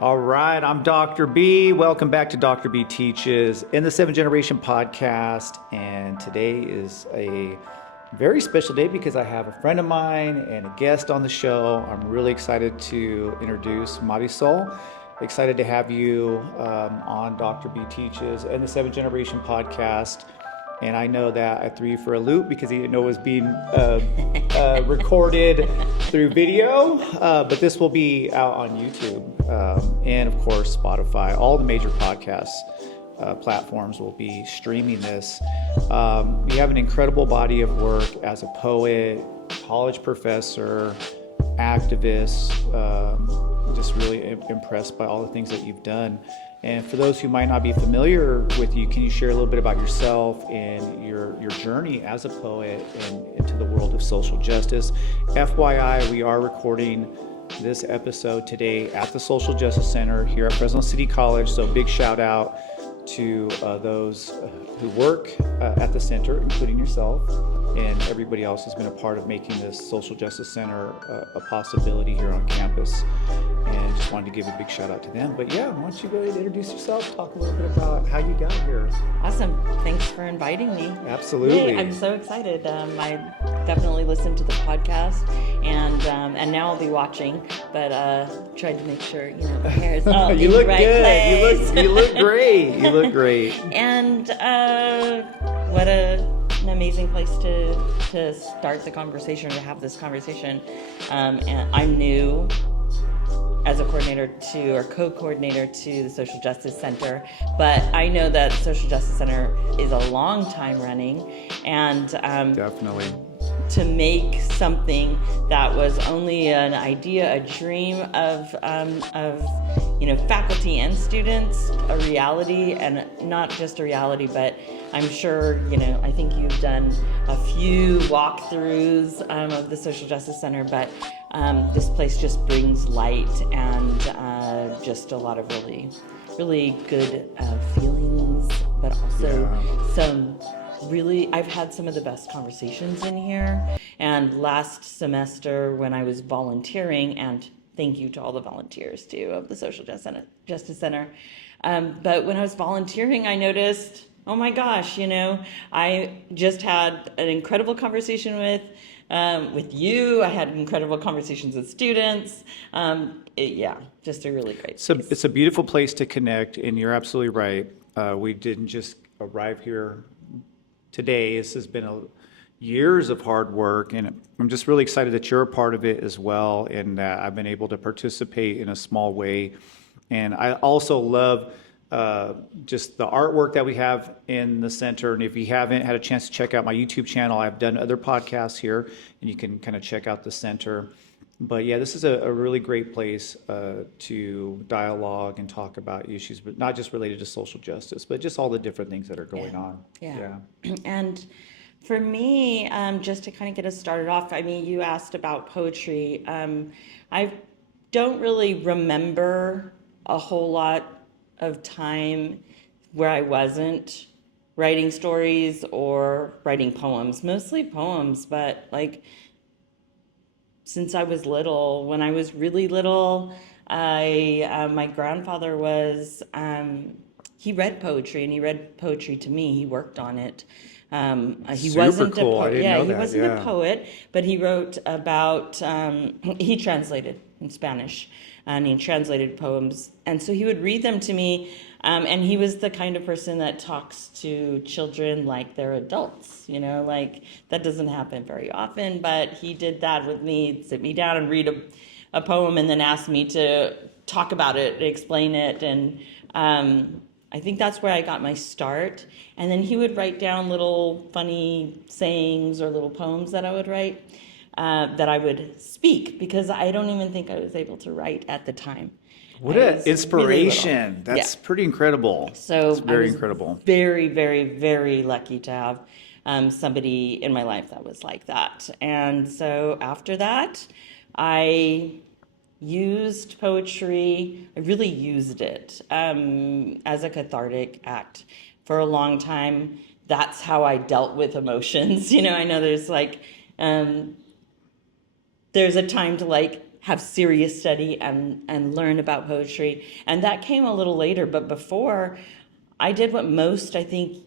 All right, I'm Dr. B. Welcome back to Dr. B Teaches in the 7th Generation podcast. And today is a very special day because I have a friend of mine and a guest on the show. I'm really excited to introduce Marisol. Excited to have you on Dr. B Teaches and the 7th Generation podcast. And I know that I threw you for a loop because he didn't know it was being recorded through video, but this will be out on YouTube and, of course, Spotify. All the major podcast platforms will be streaming this. You have an incredible body of work as a poet, college professor, activist. Just really impressed by all the things that you've done. And for those who might not be familiar with you, can you share a little bit about yourself and your journey as a poet and into the world of social justice? FYI, we are recording this episode today at the Social Justice Center here at Fresno City College. So big shout out to those who work at the center, including yourself, and everybody else who's been a part of making this Social Justice Center a possibility here on campus. And just wanted to give a big shout out to them. But yeah, why don't you go ahead and introduce yourself, talk a little bit about how you got here. Awesome. Thanks for inviting me. Absolutely. Yay, I'm so excited. I definitely listened to the podcast, and now I'll be watching, but tried to make sure, my hair is all you in look the right good. place. You look great. You look great. And what an amazing place to start the conversation, to have this conversation. And I'm new as a coordinator or co-coordinator to the Social Justice Center, but I know that Social Justice Center is a long time running, and Definitely. to make something that was only an idea, a dream of faculty and students, a reality, and not just a reality, but I'm sure, I think you've done a few walkthroughs of the Social Justice Center, but this place just brings light and just a lot of really, really good feelings, but also I've had some of the best conversations in here. And last semester when I was volunteering, and thank you to all the volunteers too of the Social Justice Center, but when I was volunteering, I noticed, oh my gosh, I just had an incredible conversation with you. I had incredible conversations with students. Just a really great place. It's a beautiful place to connect, and you're absolutely right. We didn't just arrive here today. This has been years of hard work, and I'm just really excited that you're a part of it as well, and that I've been able to participate in a small way. And I also love just the artwork that we have in the center. And if you haven't had a chance to check out my YouTube channel, I've done other podcasts here, and you can kind of check out the center. But yeah, this is a really great place to dialogue and talk about issues, but not just related to social justice, but just all the different things that are going on. Yeah. And for me, just to kind of get us started off, you asked about poetry. I don't really remember a whole lot of time where I wasn't writing stories or writing poems, mostly poems, but since I was little, when I was really little, my grandfather he read poetry, and he read poetry to me. He worked on it. He Super wasn't cool. I didn't know he that. wasn't a poet, but he wrote about, he translated in Spanish, and he translated poems. And so he would read them to me, and he was the kind of person that talks to children like they're adults, that doesn't happen very often, but he did that with me. He'd sit me down and read a poem and then ask me to talk about it, explain it, and I think that's where I got my start. And then he would write down little funny sayings or little poems that I would write, that I would speak, because I don't even think I was able to write at the time. What an inspiration. Really, that's pretty incredible. So it's very incredible. Very, very, very lucky to have somebody in my life that was like that. And so after that, I used poetry. I really used it as a cathartic act for a long time. That's how I dealt with emotions. I know there's there's a time to have serious study and learn about poetry. And that came a little later, but before I did what most, I think,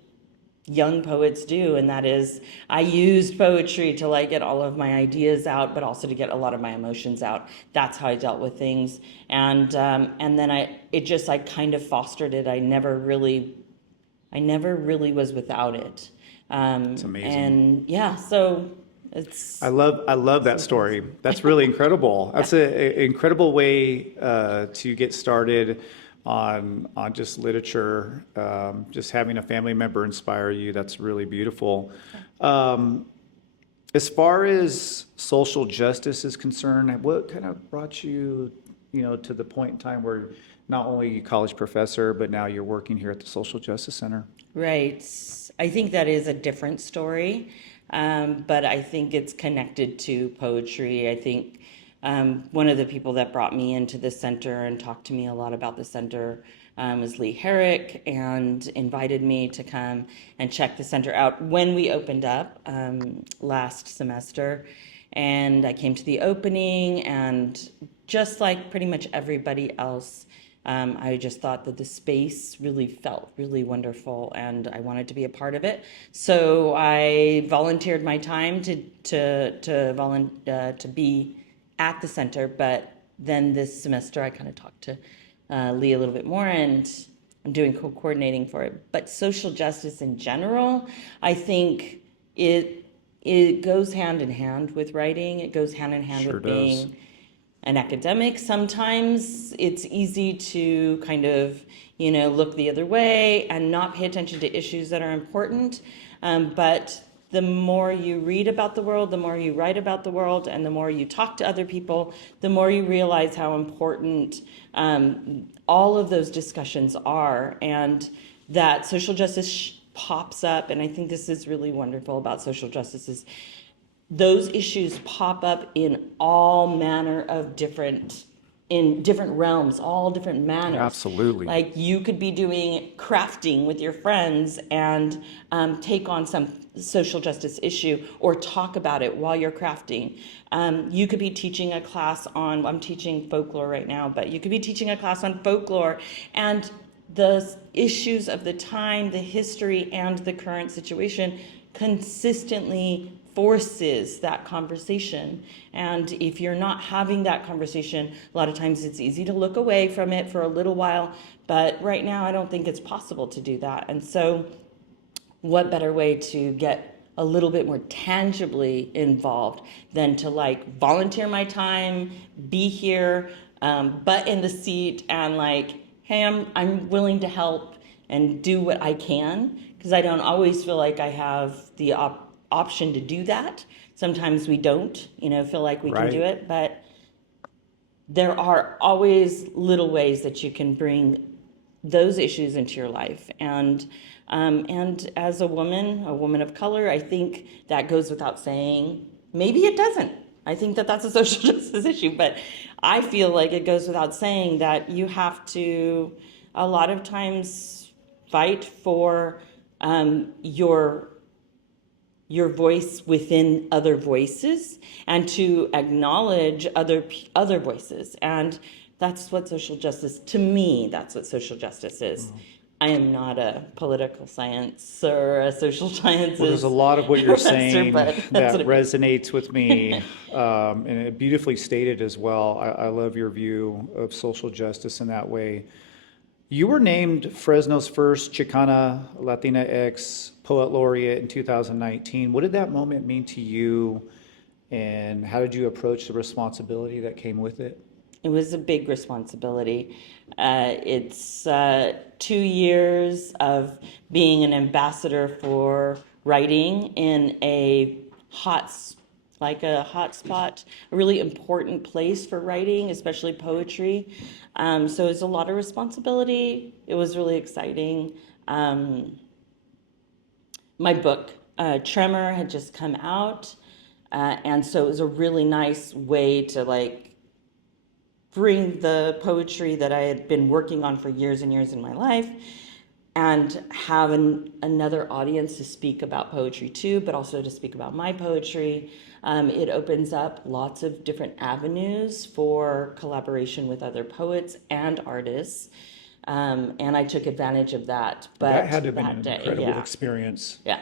young poets do, and that is I used poetry to like get all of my ideas out, but also to get a lot of my emotions out. That's how I dealt with things, and then I kind of fostered it. I never really was without it. It's amazing. And yeah, so it's. I love that story. That's really incredible. That's an incredible way to get started on just literature. Just having a family member inspire you. That's really beautiful. As far as social justice is concerned, what kind of brought you, to the point in time where not only are you a college professor, but now you're working here at the Social Justice Center? Right. I think that is a different story, but I think it's connected to poetry. I think one of the people that brought me into the center and talked to me a lot about the center was Lee Herrick, and invited me to come and check the center out when we opened up last semester. And I came to the opening, and just like pretty much everybody else, I just thought that the space really felt really wonderful, and I wanted to be a part of it. So I volunteered my time to be at the center. But then this semester, I kind of talked to Lee a little bit more, and I'm doing co-coordinating for it. But social justice in general, I think it goes hand in hand with writing. It goes hand in hand with being an academic. Sometimes it's easy to kind of, look the other way and not pay attention to issues that are important. But the more you read about the world, the more you write about the world, and the more you talk to other people, the more you realize how important all of those discussions are, and that social justice pops up. And I think this is really wonderful about social justice is those issues pop up in all manner of different realms, all different manners. Absolutely. Like you could be doing crafting with your friends and take on some social justice issue or talk about it while you're crafting. You could be teaching a class on, I'm teaching folklore right now, but you could be teaching a class on folklore, and the issues of the time, the history, and the current situation consistently forces that conversation. And if you're not having that conversation, a lot of times it's easy to look away from it for a little while, but right now I don't think it's possible to do that. And so what better way to get a little bit more tangibly involved than to volunteer my time, be here, butt in the seat, and hey, I'm willing to help and do what I can, because I don't always feel like I have the option to do that. Sometimes we don't, feel like we can do it, but there are always little ways that you can bring those issues into your life. And as a woman of color, I think that goes without saying. Maybe it doesn't. I think that that's a social justice issue, but I feel like it goes without saying that you have to, a lot of times, fight for your voice within other voices, and to acknowledge other voices. And that's what social justice, to me, that's what social justice is. Mm-hmm. I am not a political science or a social sciences. Well, there's a lot of what you're saying that resonates with me, and it beautifully stated as well. I love your view of social justice in that way. You were named Fresno's first Chicana Latinx Poet Laureate in 2019. What did that moment mean to you, and how did you approach the responsibility that came with it? It was a big responsibility. It's 2 years of being an ambassador for writing in a hot spot, a really important place for writing, especially poetry. So it's a lot of responsibility. It was really exciting. My book, Tremor, had just come out, and so it was a really nice way to bring the poetry that I had been working on for years and years in my life and have another audience to speak about poetry too, but also to speak about my poetry. It opens up lots of different avenues for collaboration with other poets and artists. And I took advantage of that. That But had to have been that an day, incredible yeah, experience, yeah,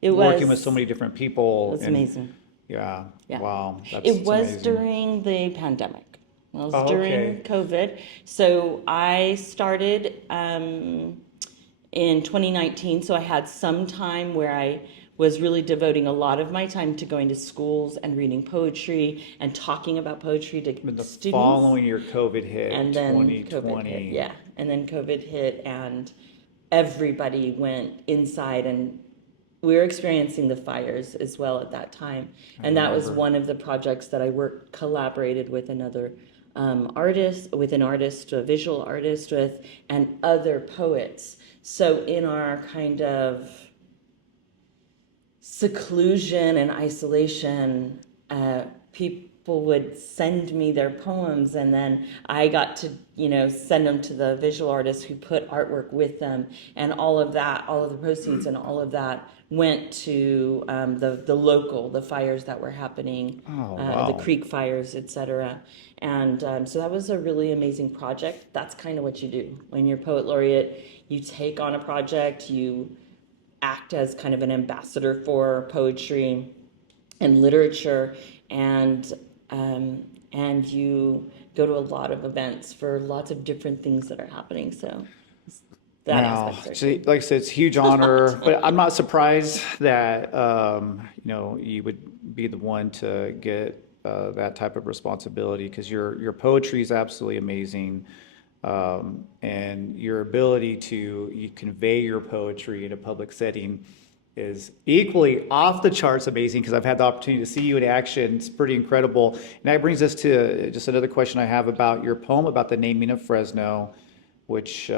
it working with so was, many different it people. was And amazing. yeah, Yeah. wow, It that's was amazing. during the pandemic. It was Oh, during okay. COVID. So I started in 2019. So I had some time where I was really devoting a lot of my time to going to schools and reading poetry and talking about poetry to But the students. following year, COVID hit, And then COVID hit, 2020. yeah. And then COVID hit, and everybody went inside, and we were experiencing the fires as well at that time. I And that was remember. one of the projects that I collaborated with another artist, with an artist, a visual artist, with, and other poets. So in our kind of seclusion and isolation, people would send me their poems, and then I got to, send them to the visual artists who put artwork with them, and all of that, all of the proceeds, and all of that went to the fires that were happening, Oh, the wow. creek fires, etc. And so that was a really amazing project. That's kind of what you do when you're poet laureate. You take on a project, you act as kind of an ambassador for poetry and literature, and you go to a lot of events for lots of different things that are happening. So that Now, aspect's are see, cool. like I said, it's a huge honor, but I'm not surprised that you would be the one to get that type of responsibility, because your poetry is absolutely amazing, and your ability to convey your poetry in a public setting is equally off the charts amazing, because I've had the opportunity to see you in action. It's pretty incredible. And that brings us to just another question I have about your poem about the naming of Fresno, which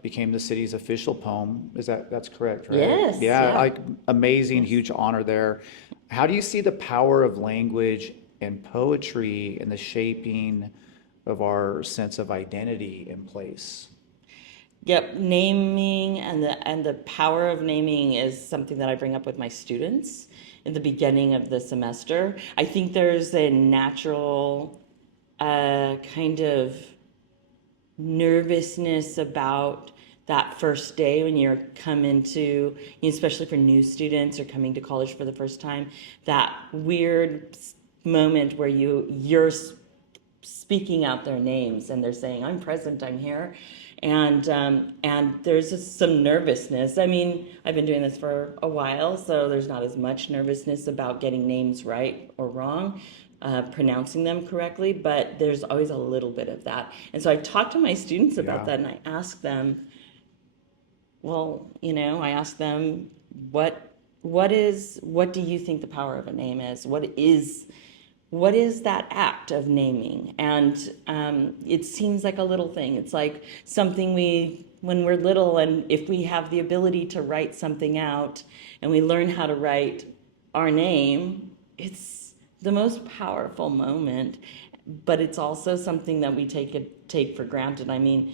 became the city's official poem. That's correct, right? Yes, Yeah, yeah. like amazing, Yes. huge honor there. How do you see the power of language and poetry in the shaping of our sense of identity in place? Yep, naming and the power of naming is something that I bring up with my students in the beginning of the semester. I think there's a natural kind of nervousness about that first day when you're coming to, especially for new students or coming to college for the first time, that weird moment where you're speaking out their names and they're saying, "I'm present, I'm here," and there's just some nervousness. I mean, I've been doing this for a while, so there's not as much nervousness about getting names right or wrong, pronouncing them correctly, but there's always a little bit of that. And so I talked to my students about Yeah. that, and I asked them, well, I asked them, what do you think the power of a name is? What is that act of naming? And it seems like a little thing. It's like something when we're little, and if we have the ability to write something out and we learn how to write our name, it's the most powerful moment, but it's also something that we take for granted. I mean,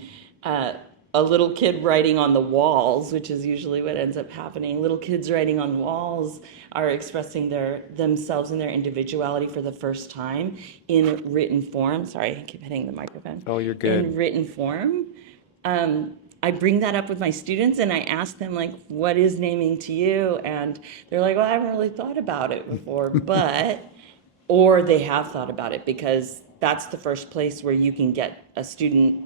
a little kid writing on the walls, which is usually what ends up happening. Little kids writing on walls are expressing themselves and their individuality for the first time in written form. Sorry, I keep hitting the microphone. Oh, you're In good. written form. I bring that up with my students, and I ask them, like, what is naming to you? And they're like, well, I haven't really thought about it before, but, or they have thought about it, because that's the first place where you can get a student.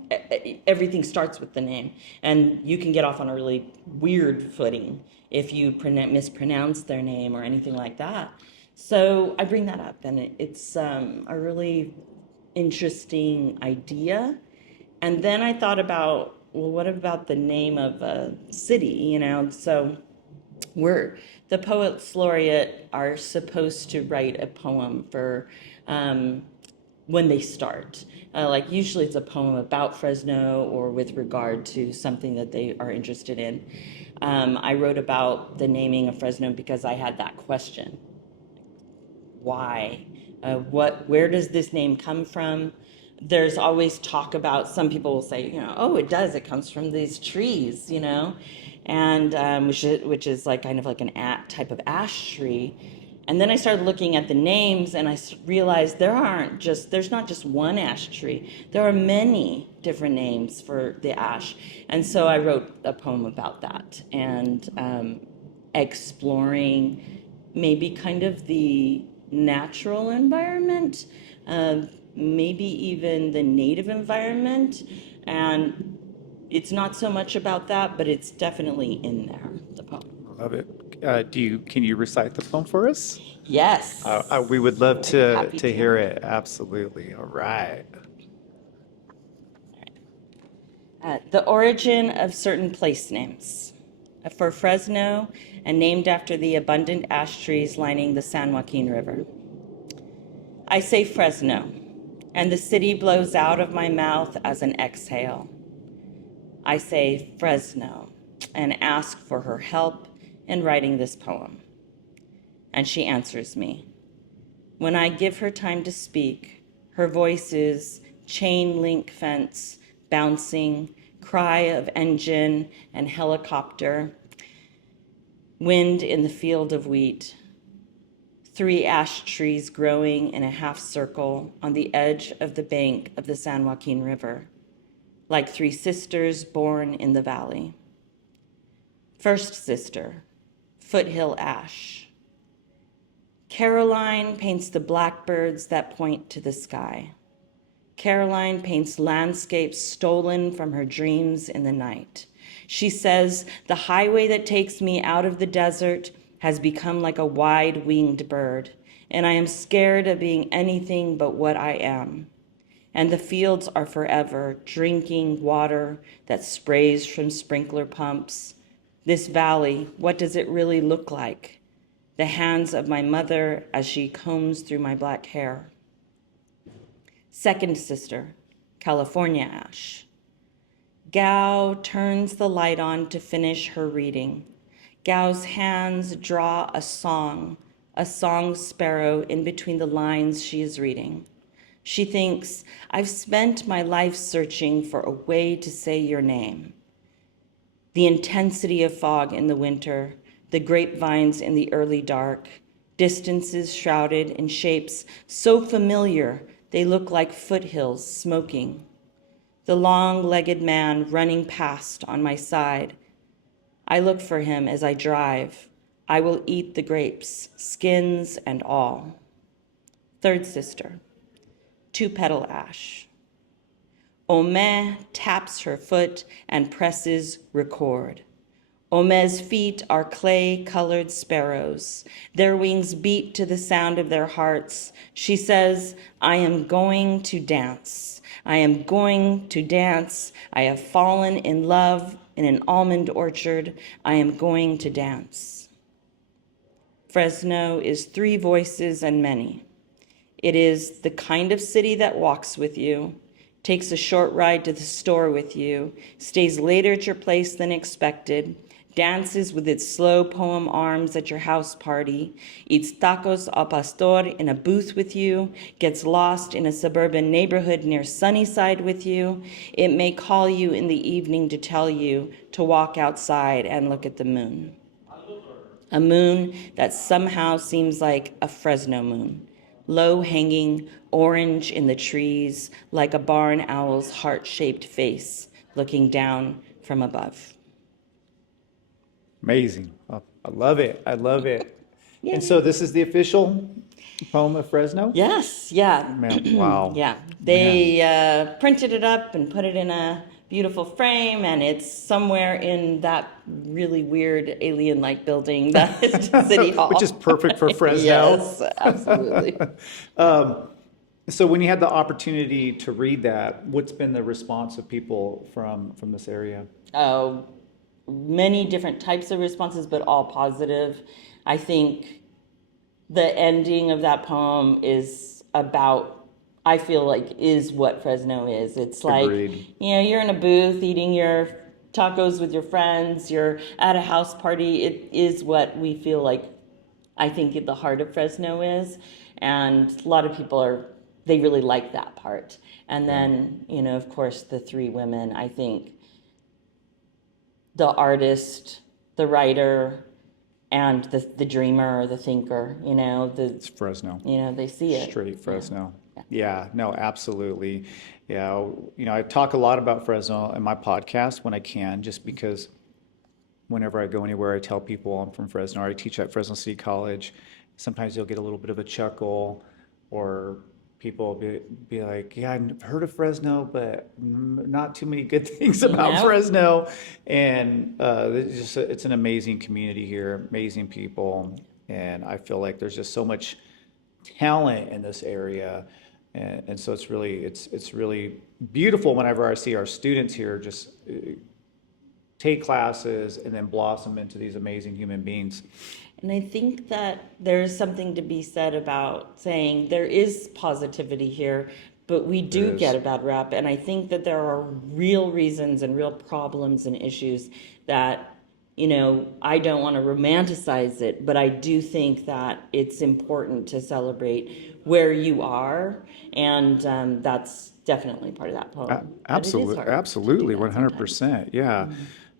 Everything starts with the name, and you can get off on a really weird footing if you mispronounce their name or anything like that. So I bring that up, and it's a really interesting idea. And then I thought about, well, what about the name of a city? So the poets laureate are supposed to write a poem for when they start. Like usually it's a poem about Fresno or with regard to something that they are interested in. I wrote about the naming of Fresno because I had that question. Why? Where does this name come from? there's always talk about, some people will say, oh, it does, it comes from these trees, and which is like kind of like type of ash tree. And then I started looking at the names, and I realized there's not just one ash tree. There are many different names for the ash. And so I wrote a poem about that, and exploring maybe kind of the natural environment, maybe even the native environment. And it's not so much about that, but it's definitely in there, the poem. Love it. Can you recite the poem for us? Yes. We would love to Happy to. hear it. Absolutely. All right. The origin of certain place names. For Fresno, and named after the abundant ash trees lining the San Joaquin River. I say Fresno, and the city blows out of my mouth as an exhale. I say Fresno, and ask for her help in writing this poem. And she answers me. When I give her time to speak, her voice is chain link fence, bouncing, cry of engine and helicopter, wind in the field of wheat, 3 ash trees growing in a half circle on the edge of the bank of the San Joaquin River, like 3 sisters born in the valley. First sister, foothill ash. Caroline paints the blackbirds that point to the sky. Caroline paints landscapes stolen from her dreams in the night. She says, the highway that takes me out of the desert has become like a wide-winged bird, and I am scared of being anything but what I am. And the fields are forever drinking water that sprays from sprinkler pumps. This valley, what does it really look like? The hands of my mother as she combs through my black hair. Second sister, California ash. Gao turns the light on to finish her reading. Gao's hands draw a song sparrow in between the lines she is reading. She thinks, I've spent my life searching for a way to say your name. The intensity of fog in the winter, the grapevines in the early dark, distances shrouded in shapes so familiar they look like foothills smoking. The long-legged man running past on my side. I look for him as I drive. I will eat the grapes, skins and all. Third sister, 2-petal ash. Ome taps her foot and presses record. Ome's feet are clay-colored sparrows. Their wings beat to the sound of their hearts. She says, I am going to dance. I am going to dance. I have fallen in love in an almond orchard. I am going to dance. Fresno is 3 voices and many. It is the kind of city that walks with you, takes a short ride to the store with you, stays later at your place than expected, dances with its slow poem arms at your house party, eats tacos al pastor in a booth with you, gets lost in a suburban neighborhood near Sunnyside with you. It may call you in the evening to tell you to walk outside and look at the moon. A moon that somehow seems like a Fresno moon, low-hanging, orange in the trees, like a barn owl's heart-shaped face looking down from above. Amazing. I love it. I love it. Yay. And so this is the official poem of Fresno? Yes, yeah. Man, wow. Yeah, they printed it up and put it in a beautiful frame, and it's somewhere in that really weird alien-like building that is City Hall. Which is perfect for Fresno. Yes, absolutely. So when you had the opportunity to read that, what's been the response of people from this area? Oh, many different types of responses, but all positive. I think the ending of that poem is about, I feel like, is what Fresno is. It's like, Agreed. You're in a booth eating your tacos with your friends, you're at a house party. It is what we feel like, I think, at the heart of Fresno is. And a lot of people are they really like that part. And then, you know, of course, the three women, I think the artist, the writer, and the dreamer or the thinker, you know, It's Fresno. you know, they see it. Straight Fresno. Yeah, no, absolutely. Yeah, you know, I talk a lot about Fresno in my podcast when I can, just because whenever I go anywhere, I tell people I'm from Fresno, or I teach at Fresno City College. Sometimes you'll get a little bit of a chuckle, or people will be like, yeah, I've heard of Fresno, but not too many good things about Fresno. And it's an amazing community here, amazing people. And I feel like there's just so much talent in this area. And so it's really beautiful whenever I see our students here just take classes and then blossom into these amazing human beings. And I think that there's something to be said about saying there is positivity here, but we do get a bad rap. And I think that there are real reasons and real problems and issues that, you know, I don't want to romanticize it, but I do think that it's important to celebrate where you are. And that's definitely part of that poem. Absolutely, 100%. Yeah.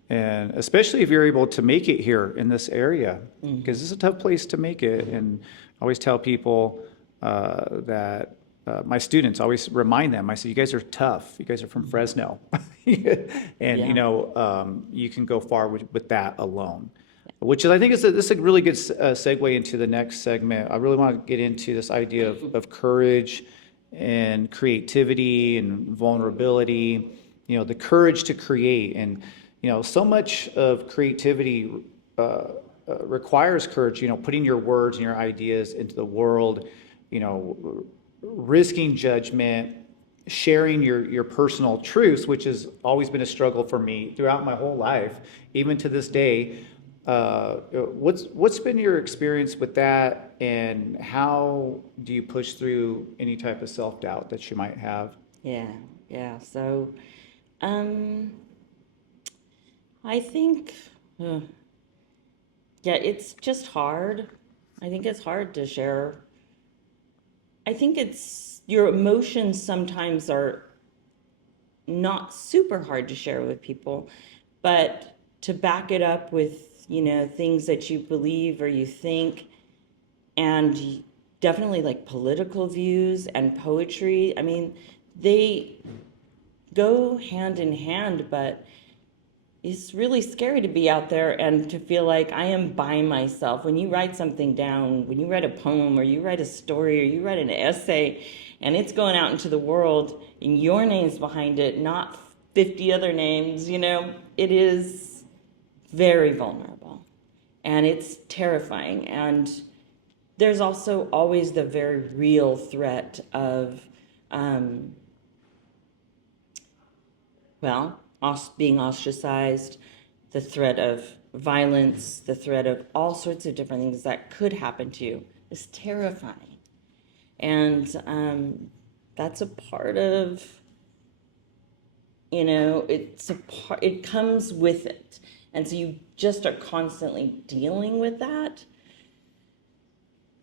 And especially if you're able to make it here in this area, because this is a tough place to make it. And I always tell people that my students, always remind them, I say, you guys are tough. You guys are from Fresno. And, you know, you can go far with that alone. Which is, I think, this is a really good segue into the next segment. I really want to get into this idea of courage and creativity and vulnerability, you know, the courage to create. And you know, so much of creativity requires courage, you know, putting your words and your ideas into the world, you know, risking judgment, sharing your personal truths, which has always been a struggle for me throughout my whole life, even to this day. What's been your experience with that, and how do you push through any type of self-doubt that you might have? Yeah. So, I think, it's just hard. I think it's hard to share. I think your emotions sometimes are not super hard to share with people, but to back it up with, you know, things that you believe or you think, and definitely like political views and poetry. I mean, they go hand in hand, but it's really scary to be out there and to feel like I am by myself. When you write something down, when you write a poem or you write a story or you write an essay and it's going out into the world and your name's behind it, not 50 other names, you know, it is very vulnerable and it's terrifying. And there's also always the very real threat of, being ostracized, the threat of violence, the threat of all sorts of different things that could happen to you is terrifying. And that's a part of, you know, it comes with it. And so you just are constantly dealing with that.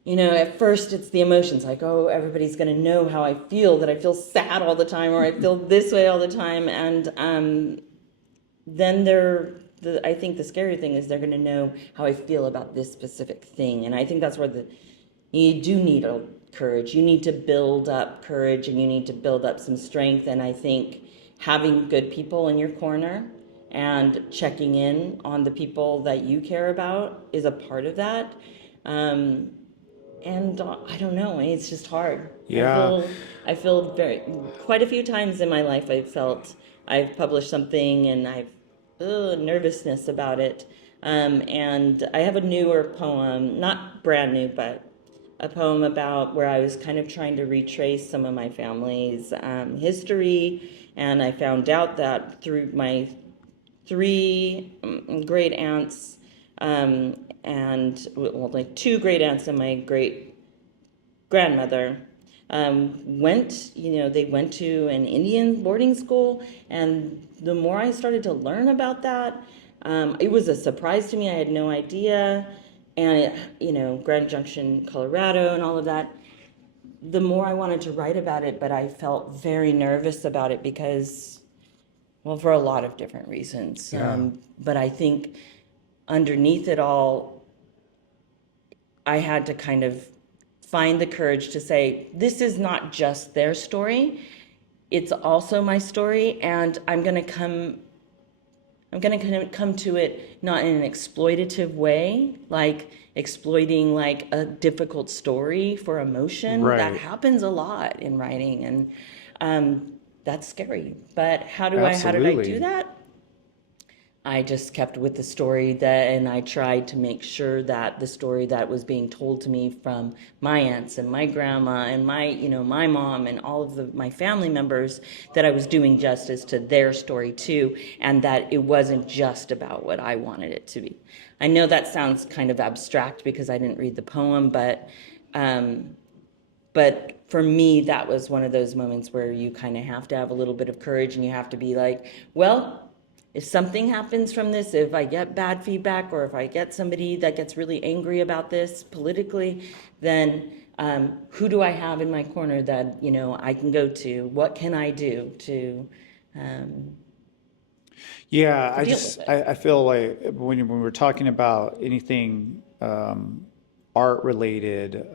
You know, at first it's the emotions, like, oh, everybody's going to know how I feel, that I feel sad all the time, or I feel this way all the time. And then I think the scary thing is they're going to know how I feel about this specific thing. And I think that's where you do need courage. You need to build up courage and you need to build up some strength. And I think having good people in your corner and checking in on the people that you care about is a part of that. And I don't know, it's just hard. Yeah. I feel quite a few times in my life I've published something and I've nervousness about it. And I have a newer poem, not brand new, but a poem about where I was kind of trying to retrace some of my family's history. And I found out that through my 3 great aunts, like 2 great aunts and my great grandmother they went to an Indian boarding school. And the more I started to learn about that, it was a surprise to me. I had no idea. And Grand Junction, Colorado and all of that. the more I wanted to write about it, but I felt very nervous about it because, well, for a lot of different reasons. Yeah. But I think underneath it all, I had to kind of find the courage to say, this is not just their story, it's also my story, and I'm going to come to it not in an exploitative way, like exploiting like a difficult story for emotion. Right. That happens a lot in writing, and that's scary. But how did I Absolutely. do that? I just kept with the story and I tried to make sure that the story that was being told to me from my aunts and my grandma and my mom and all of my family members, that I was doing justice to their story too, and that it wasn't just about what I wanted it to be. I know that sounds kind of abstract because I didn't read the poem, but for me, that was one of those moments where you kind of have to have a little bit of courage, and you have to be like, well, if something happens from this, if I get bad feedback, or if I get somebody that gets really angry about this politically, then who do I have in my corner that I can go to? What can I do to Yeah, deal with it? I feel like when we're talking about anything art related,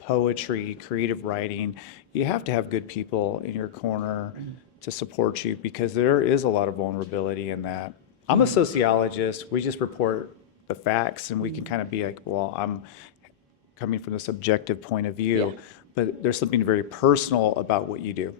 poetry, creative writing, you have to have good people in your corner to support you, because there is a lot of vulnerability in that. I'm a sociologist. We just report the facts, and we can kind of be like, well, I'm coming from this objective point of view, Yeah. but there's something very personal about what you do,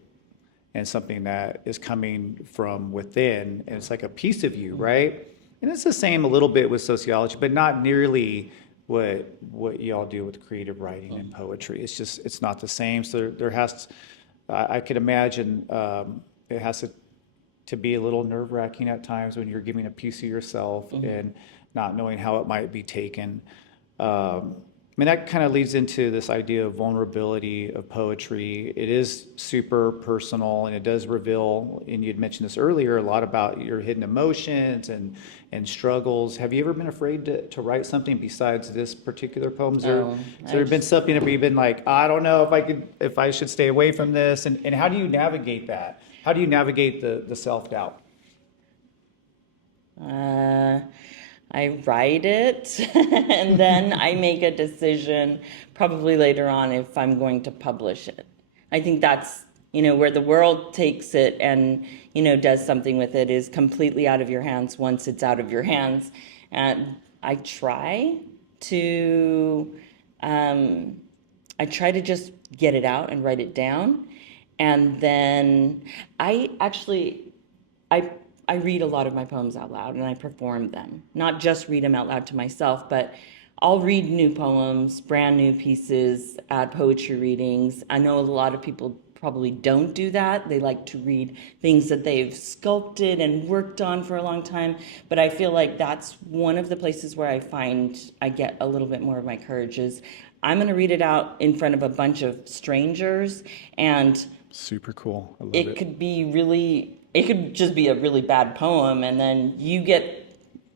and something that is coming from within, and it's like a piece of you, right? And it's the same a little bit with sociology, but not nearly what y'all do with creative writing and poetry. It's not the same. So there has to, I could imagine it has to be a little nerve-wracking at times when you're giving a piece of yourself and not knowing how it might be taken. I mean, that kind of leads into this idea of vulnerability of poetry. It is super personal, and it does reveal, and you'd mentioned this earlier, a lot about your hidden emotions and struggles. Have you ever been afraid to write something besides this particular poem? No, Has there been something where you've been like, I don't know if I should stay away from this? And how do you navigate that? How do you navigate the self-doubt? I write it and then I make a decision probably later on if I'm going to publish it. I think that's, where the world takes it and, does something with it is completely out of your hands once it's out of your hands. And I try to just get it out and write it down. And then I read a lot of my poems out loud, and I perform them. Not just read them out loud to myself, but I'll read new poems, brand new pieces at poetry readings. I know a lot of people probably don't do that. They like to read things that they've sculpted and worked on for a long time. But I feel like that's one of the places where I find I get a little bit more of my courage is I'm going to read it out in front of a bunch of strangers, and Super cool. I love it could just be a really bad poem, and then you get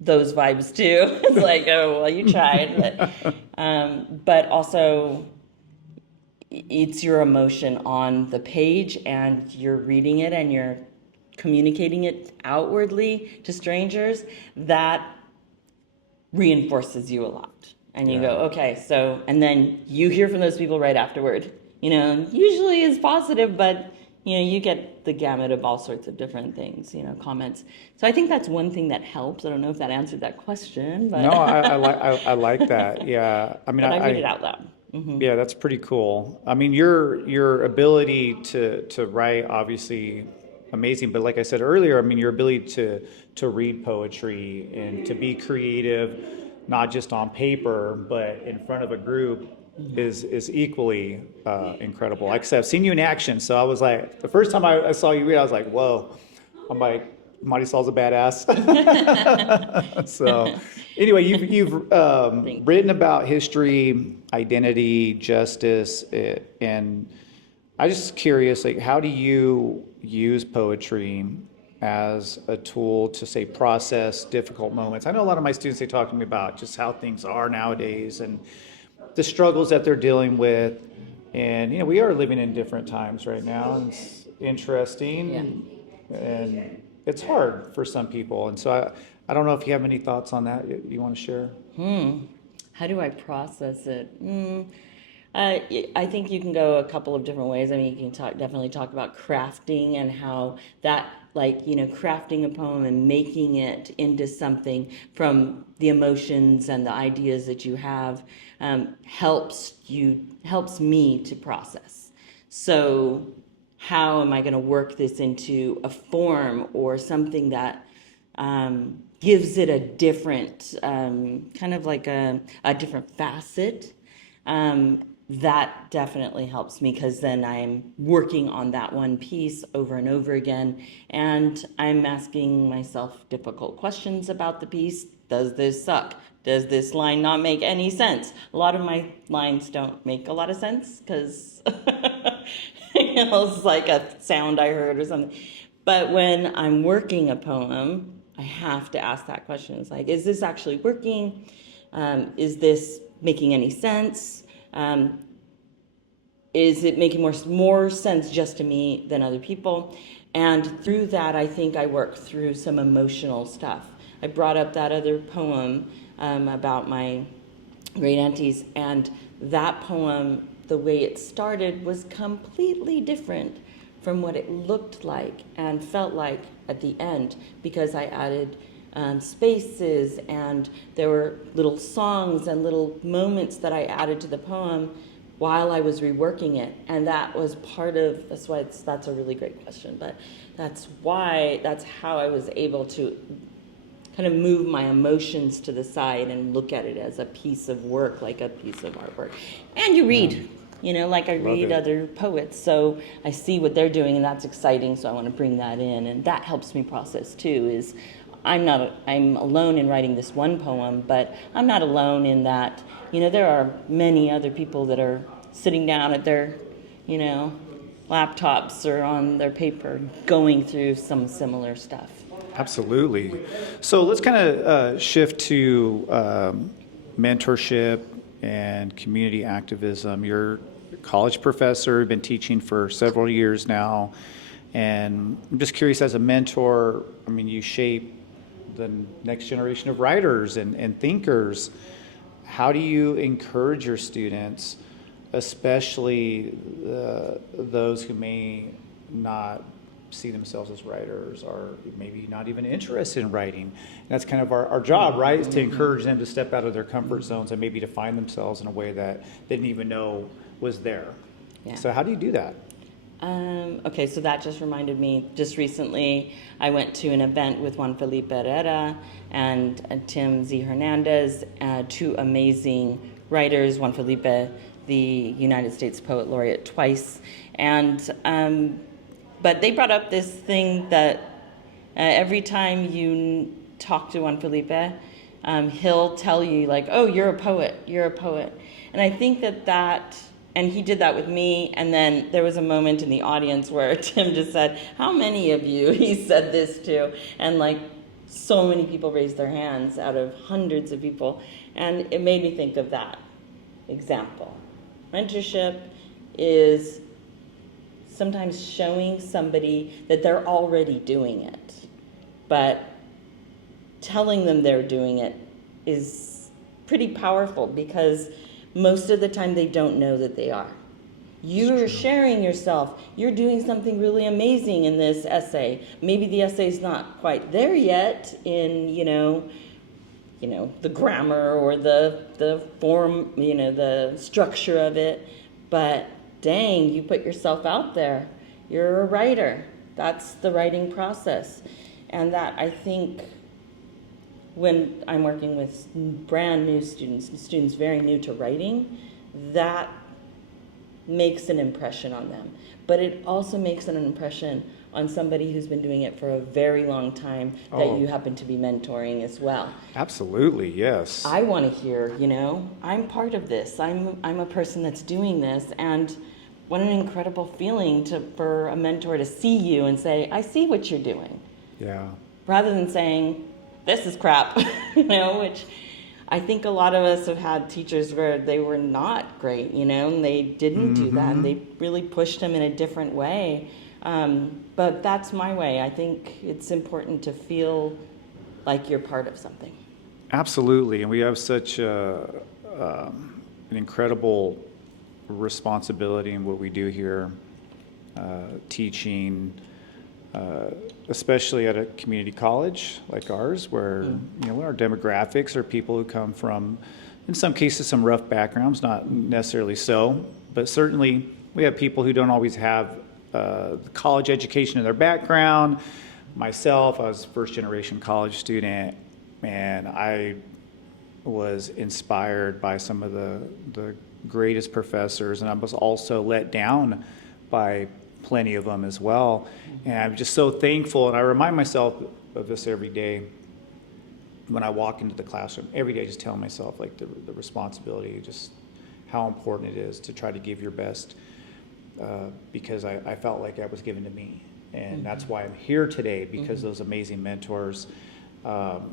those vibes too. It's like, oh, well, you tried. But also, it's your emotion on the page, and you're reading it, and you're communicating it outwardly to strangers. That reinforces you a lot. And you go, okay, so, and then you hear from those people right afterward. Usually it's positive, but you get the gamut of all sorts of different things, comments. So I think that's one thing that helps. I don't know if that answered that question, but No, I like that. Yeah, I mean, but I read it out loud. Yeah, that's pretty cool. I mean, your ability to write, obviously amazing, but like I said earlier, I mean, your ability to read poetry and to be creative, not just on paper, but in front of a group is equally incredible. Like I said, I've seen you in action, so I was like, the first time I saw you read, I was like, whoa. I'm like, Marisol's a badass. So anyway, you've written about history, identity, justice, and I'm just curious, like, how do you use poetry as a tool to, say, process difficult moments? I know a lot of my students, they talk to me about just how things are nowadays and the struggles that they're dealing with. And we are living in different times right now, and it's interesting, and it's hard for some people. And so I don't know if you have any thoughts on that you want to share. How do I process it? I think you can go a couple of different ways. I mean, you can definitely talk about crafting and how that, like, crafting a poem and making it into something from the emotions and the ideas that you have helps me to process. So how am I going to work this into a form or something that gives it a different, kind of like a different facet? That definitely helps me, because then I'm working on that one piece over and over again, and I'm asking myself difficult questions about the piece. Does this suck? Does this line not make any sense? A lot of my lines don't make a lot of sense because it's like a sound I heard or something. But when I'm working a poem, I have to ask that question. It's like, is this actually working? Is this making any sense? Is it making more sense just to me than other people? And through that, I think I work through some emotional stuff. I brought up that other poem about my great aunties, and that poem, the way it started, was completely different from what it looked like and felt like at the end, because I added spaces, and there were little songs and little moments that I added to the poem while I was reworking it. And that was part of, that's a really great question, but that's how I was able to kind of move my emotions to the side and look at it as a piece of work, like a piece of artwork. And you read, like I read other poets, so I see what they're doing, and that's exciting, so I want to bring that in. And that helps me process too, is I'm alone in writing this one poem, but I'm not alone in that, there are many other people that are sitting down at their, laptops or on their paper going through some similar stuff. Absolutely. So let's kind of shift to mentorship and community activism. You're a college professor, you've been teaching for several years now, and I'm just curious, as a mentor, I mean, you shape the next generation of writers and thinkers. How do you encourage your students, especially those who may not see themselves as writers, or maybe not even interested in writing? And that's kind of our job, right? Is to encourage them to step out of their comfort zones and maybe to find themselves in a way that they didn't even know was there. Yeah. So how do you do that? Okay, so that just reminded me, just recently I went to an event with Juan Felipe Herrera and Tim Z. Hernandez, two amazing writers. Juan Felipe, the United States Poet Laureate twice, and but they brought up this thing that every time you talk to Juan Felipe, he'll tell you, like, oh, you're a poet, and I think that and he did that with me. And then there was a moment in the audience where Tim just said, how many of you he said this to? And like so many people raised their hands out of hundreds of people. And it made me think of that example. Mentorship is sometimes showing somebody that they're already doing it, but telling them they're doing it is pretty powerful, because most of the time they don't know that they are. You're sharing yourself. You're doing something really amazing in this essay. Maybe the essay's not quite there yet in, the grammar or the form, the structure of it, but dang, you put yourself out there. You're a writer. That's the writing process. And that, I think, when I'm working with brand new students very new to writing, that makes an impression on them. But it also makes an impression on somebody who's been doing it for a very long time that you happen to be mentoring as well. Absolutely, yes. I want to hear, I'm part of this. I'm a person that's doing this, and what an incredible feeling for a mentor to see you and say, I see what you're doing. Yeah. Rather than saying, this is crap, which I think a lot of us have had teachers where they were not great, and they didn't do that, and they really pushed them in a different way. But that's my way. I think it's important to feel like you're part of something. Absolutely, and we have such an incredible responsibility in what we do here, teaching, especially at a community college like ours, where our demographics are people who come from, in some cases, some rough backgrounds, not necessarily so, but certainly we have people who don't always have college education in their background. Myself, I was a first-generation college student, and I was inspired by some of the greatest professors, and I was also let down by plenty of them as well. And I'm just so thankful, and I remind myself of this every day when I walk into the classroom. Every day, just telling myself like the responsibility, just how important it is to try to give your best, because I felt like that was given to me. And that's why I'm here today, because those amazing mentors.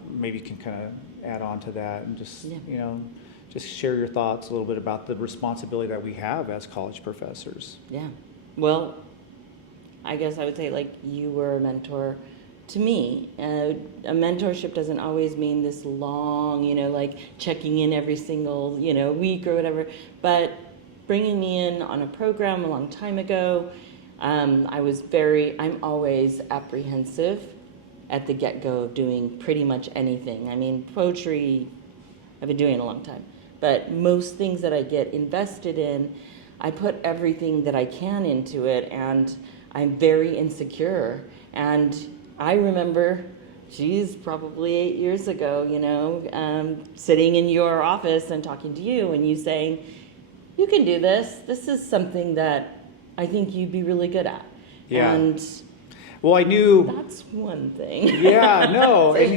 Maybe you can kind of add on to that and just, just share your thoughts a little bit about the responsibility that we have as college professors. Yeah. Well, I guess I would say like you were a mentor to me. A mentorship doesn't always mean this long, like checking in every single, week or whatever, but bringing me in on a program a long time ago. I'm always apprehensive at the get-go of doing pretty much anything. I mean, poetry, I've been doing it a long time, but most things that I get invested in, I put everything that I can into it, and I'm very insecure. And I remember, probably 8 years ago, sitting in your office and talking to you, and you saying, you can do this. This is something that I think you'd be really good at. Yeah. And well, I knew that's one thing. Yeah, no, So and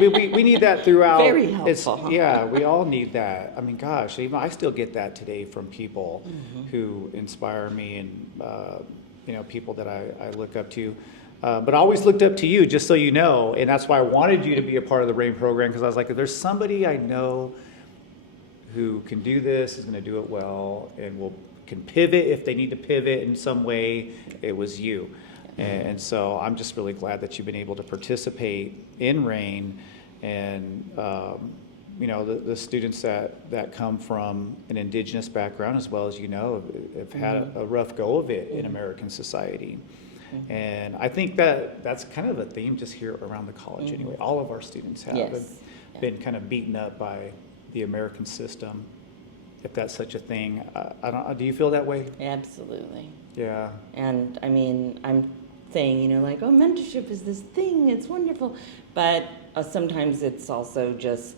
we need that throughout. Very helpful. Yeah, we all need that. I mean, gosh, even I still get that today from people who inspire me, and people that I look up to. But I always looked up to you, just so you know, and that's why I wanted you to be a part of the RAIN program, because I was like, if there's somebody I know who can do this, is going to do it well, and can pivot if they need to pivot in some way, it was you. And so I'm just really glad that you've been able to participate in RAIN, and the students that come from an indigenous background, as well as have had a rough go of it in American society. And I think that's kind of a theme just here around the college anyway. All of our students have been kind of beaten up by the American system, if that's such a thing. Do you feel that way? Absolutely. Yeah. And I mean, I'm saying, mentorship is this thing, it's wonderful. But sometimes it's also just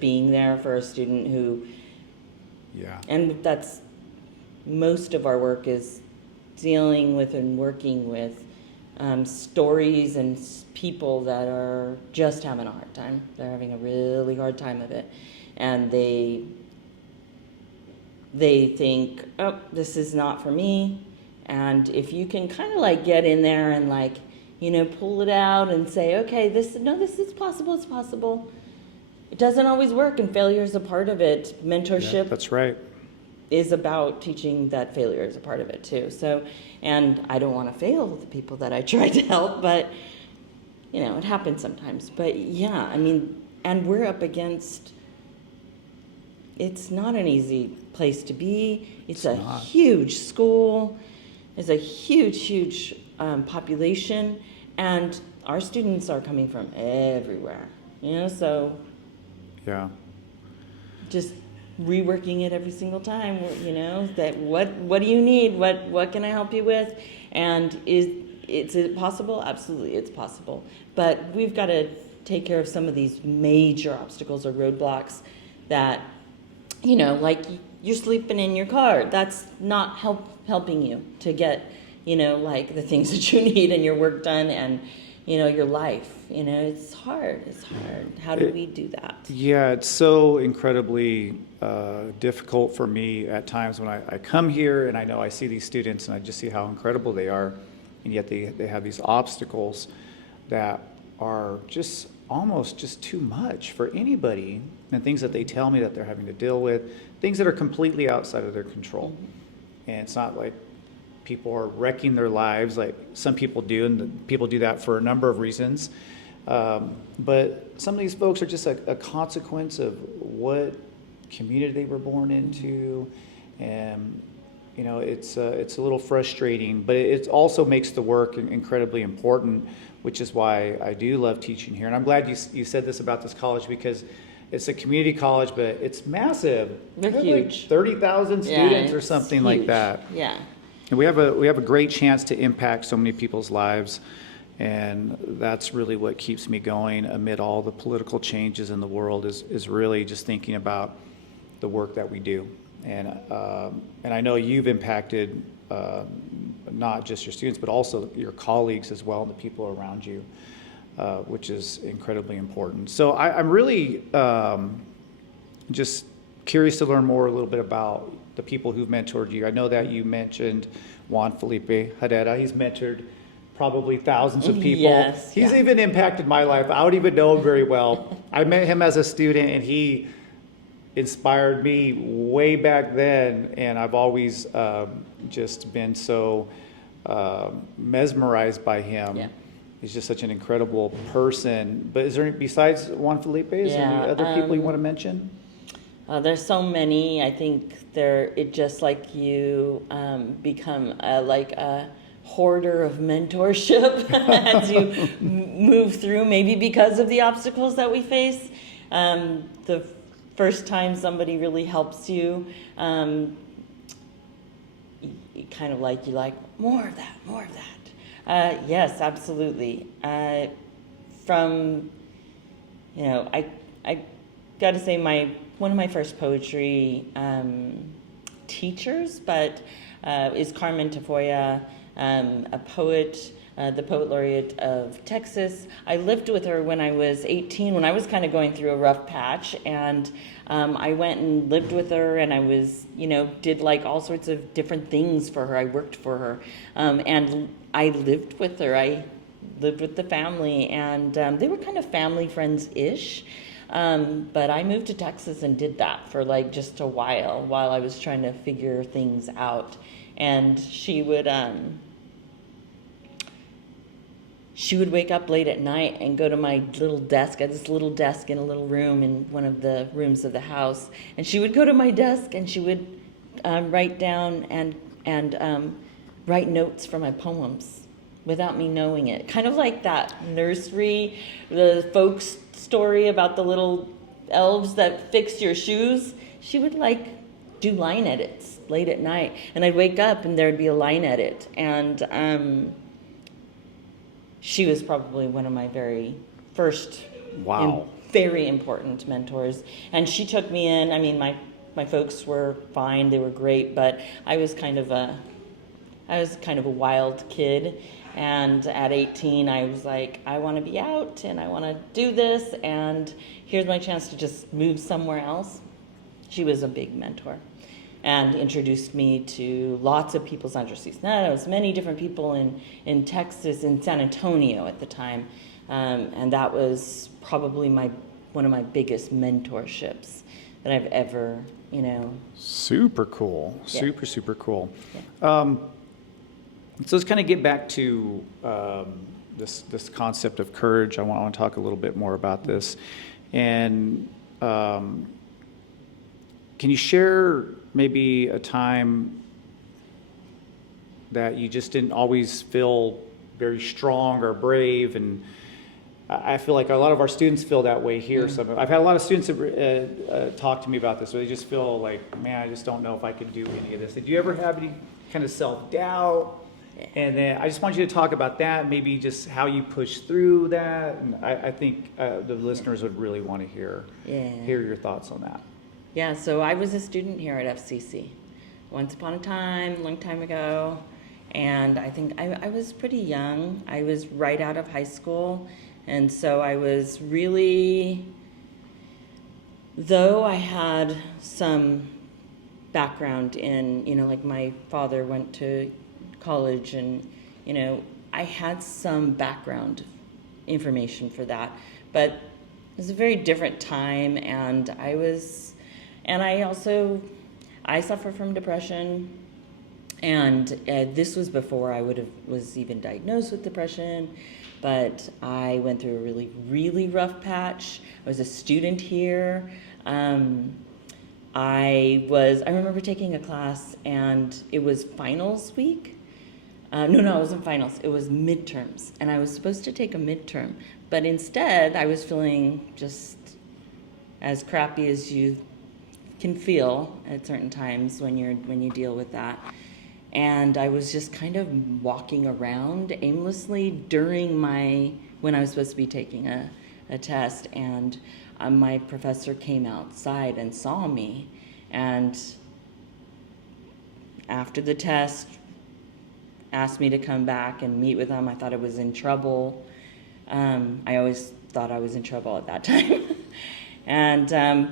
being there for a student who, and that's, most of our work is dealing with and working with stories and people that are just having a hard time. They're having a really hard time of it. And they think, oh, this is not for me. And if you can kind of like get in there and like, pull it out and say, okay, this is possible, it's possible. It doesn't always work, and failure is a part of it. Mentorship, that's right, is about teaching that failure is a part of it too. So, and I don't want to fail the people that I try to help, but it happens sometimes. But yeah, I mean, and we're up against, it's not an easy place to be. It's a huge school. It's a huge population, and our students are coming from everywhere. So yeah, just reworking it every single time. That what do you need? What can I help you with? And is it possible? Absolutely, it's possible. But we've got to take care of some of these major obstacles or roadblocks that, like you're sleeping in your car. That's not helping you to get, like the things that you need and your work done and, your life. It's hard. How do we do that? Yeah, it's so incredibly difficult for me at times when I come here and I know I see these students and I just see how incredible they are, and yet they have these obstacles that are just almost just too much for anybody, and things that they tell me that they're having to deal with, things that are completely outside of their control. And it's not like people are wrecking their lives like some people do, and people do that for a number of reasons. But some of these folks are just a consequence of what community they were born into, and it's a little frustrating, but it also makes the work incredibly important, which is why I do love teaching here. And I'm glad you said this about this college, because it's a community college, but it's massive. They're huge. Like 30,000 students or something huge. like that. Yeah. And we have a great chance to impact so many people's lives, and that's really what keeps me going amid all the political changes in the world, is really just thinking about the work that we do. And I know you've impacted not just your students, but also your colleagues as well, and the people around you, which is incredibly important. So I'm really just curious to learn more a little bit about the people who've mentored you. I know that you mentioned Juan Felipe Herrera. He's mentored probably thousands of people. Yes, He's even impacted my life. I don't even know him very well. I met him as a student, and he inspired me way back then, and I've always just been so mesmerized by him. Yeah. He's just such an incredible person. But is there, besides Juan Felipe, is there any other people you want to mention? There's so many. I think it just like you become like a hoarder of mentorship as you move through, maybe because of the obstacles that we face. The first time somebody really helps you, you kind of like, more of that, more of that. Yes, absolutely. From, I got to say one of my first poetry teachers, but is Carmen Tafoya, a poet, the Poet Laureate of Texas. I lived with her when I was 18, when I was kind of going through a rough patch, and I went and lived with her, and I was, did like all sorts of different things for her. I worked for her, and I lived with her. I lived with the family, and they were kind of family friends-ish. But I moved to Texas and did that for like just a while I was trying to figure things out. And she would wake up late at night and go to my little desk. I had this little desk in a little room in one of the rooms of the house. And she would go to my desk and she would write down and write notes for my poems without me knowing it. Kind of like that nursery, the folks story about the little elves that fix your shoes. She would like do line edits late at night, and I'd wake up and there'd be a line edit. And she was probably one of my very first very important mentors. And she took me in. I mean, my folks were fine, they were great, but I was kind of a wild kid. And at 18, I was like, I want to be out and I want to do this, and here's my chance to just move somewhere else. She was a big mentor and introduced me to lots of people, Sandra Cisneros, many different people in Texas, in San Antonio at the time. And that was probably one of my biggest mentorships that I've ever, Super cool. Yeah. Super cool. Yeah. So let's kind of get back to this concept of courage. I want to talk a little bit more about this. And can you share maybe a time that you just didn't always feel very strong or brave? And I feel like a lot of our students feel that way here. So I've had a lot of students talk to me about this, where they just feel like, man, I just don't know if I can do any of this. Did you ever have any kind of self-doubt? And then I just want you to talk about that, maybe just how you push through that. And I think the listeners would really want to hear your thoughts on that. Yeah, so I was a student here at FCC once upon a time, a long time ago. And I think I was pretty young. I was right out of high school. And so I was really, though I had some background in, like my father went to college, and I had some background information for that. But it was a very different time, and I suffer from depression, and this was before I was even diagnosed with depression. But I went through a really, really rough patch. I was a student here. I remember taking a class, and it was finals week. No, it wasn't finals. It was midterms, and I was supposed to take a midterm, but instead I was feeling just as crappy as you can feel at certain times when you deal with that. And I was just kind of walking around aimlessly when I was supposed to be taking a test, and my professor came outside and saw me, and after the test asked me to come back and meet with him. I thought I was in trouble. I always thought I was in trouble at that time.